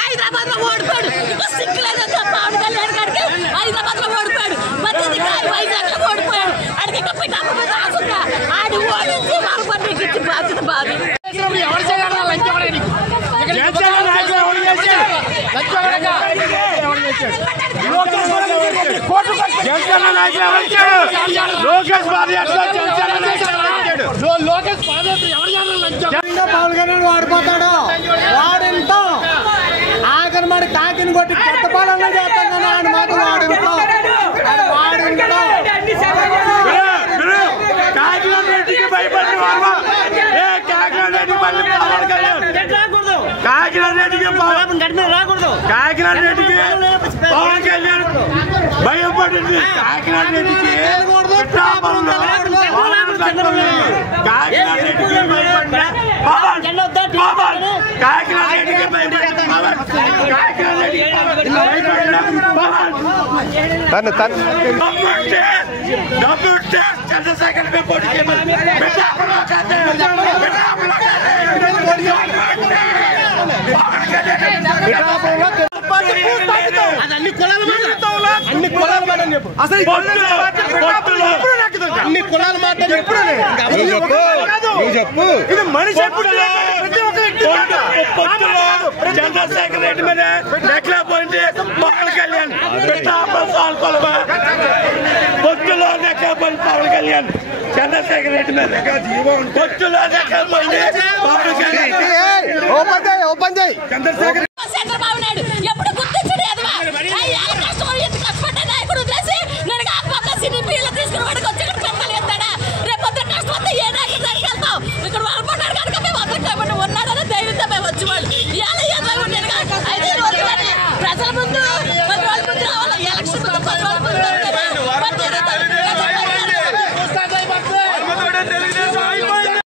హైదరాబాద్ లో ఓడిపోయాడు. సిక్కులేదు పవన్ కళ్యాణ్ గారికి హైదరాబాద్ లో ఓడిపోయాడు. వైజాగ్ లో ఓడిపోయాడు. అడిగి పిఠాపురం మీద ఆశగా ఆడి ఓడించి వాళ్ళ పనికి ఇచ్చి బాధ్యత బాధ పవన్ కళ్యాణ్ వాడిపోతాడు. వాడింతో ఆఖరి మరి కాకిని కొట్టి కొత్త పాలన చేస్తాను ఆడి మాత్రం వాడింతో కాకినాడ రెడ్డికి పవన్ కళ్యాణ్ భయపడింది. కాకినాడ రెడ్డికి కాకినాడ రెడ్డికి భయపడిన పవన్ కాకినాడ రెడ్డికి భయపడిన పవన్ కాకినాడ రెడ్డికి భయపడిన పవన్ డబ్బుంటే చంద్రశేఖర్ పోటీ అన్ని కులాల మాట చెప్పు. అసలు అన్ని కులాల మాట చెప్పు. ఇది మనిషి చంద్రశేఖర్ రెడ్డి మీద నెక్కలేకపోయింది పవన్ కళ్యాణ్. పొత్తులో నెక్కలేకపోయింది పవన్ కళ్యాణ్. చంద్రశేఖర్ రెడ్డి మీద పొత్తులో నెక్కలేకపోయింది పవన్ కళ్యాణ్. ఓపెన్ చేయి చంద్రశేఖర్ చంద్రబాబు నాయుడు ఎప్పుడు గుర్తించడు కష్టపడ్డ నాయకుడు వదిలేసి నేను ఆత్మహత్య సినిపీలు తీసుకుని వాడికి వచ్చి ఇక్కడ పెద్దలు ఎత్తాడా? రేపు పొద్దున కష్టపడితే ఏ నాయకుడు దగ్గరికి వెళ్తాం? ఇక్కడ వాళ్ళు పడ్డాడు కనుక మేము అందరికీ ఉన్నాడని ధైర్యంతో మేము వచ్చి వాళ్ళు ప్రజల ముందు 10 రోజుల ముందు రావాలి. ఎలక్షన్ ముందు 10 రోజుల